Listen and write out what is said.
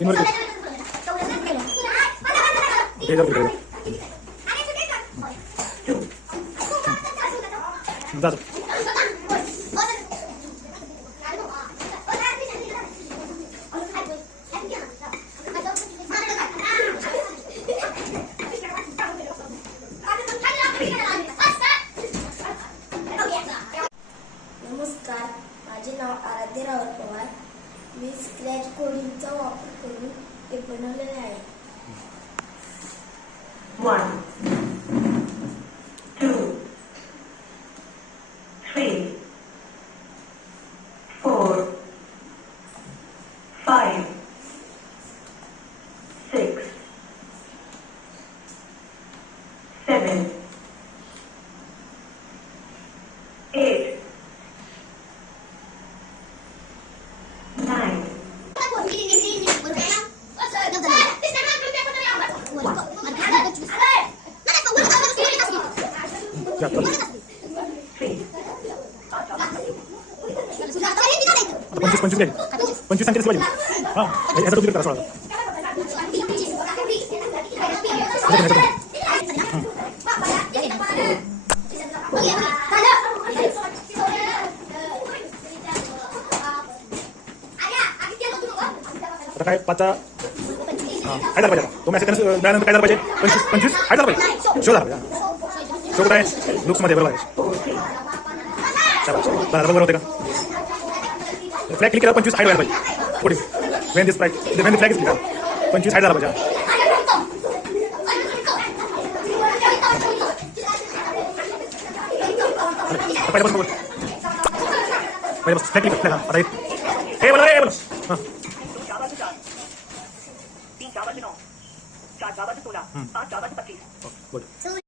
तीन वर जा नमस्कार, माझे नाव आराध्य रावल पवार. मी स्क्रॅच कोडिंगचा वापर करून हे बनवलेले आहे. 1 2 3 4 5 6 7 8 9 पंचवीस घ्यायची 25 संख्या दिसली पाहिजे. हां याचा तो करा सोळा आता काय पाचचा हां काय झालं पाहिजे तो मॅसेज मिळाल्यानंतर काय झालं पाहिजे 25 काय झालं पाहिजे शो झाला पाहिजे शो कुठं आहे लुक्समध्ये बरोबर आहे बरोबर होते का फ्लॅग क्लिक केला 25 हाईट व्हायला पाहिजे पुढे Wien this flag Wien the flag is click 25 height झाला पाहिजे पहिल्यापासून बोल पहिल्यापासून फ्लॅग क्लिक आता हे बोला हे बोला हां 3 4 9 4 16 5 25 गुड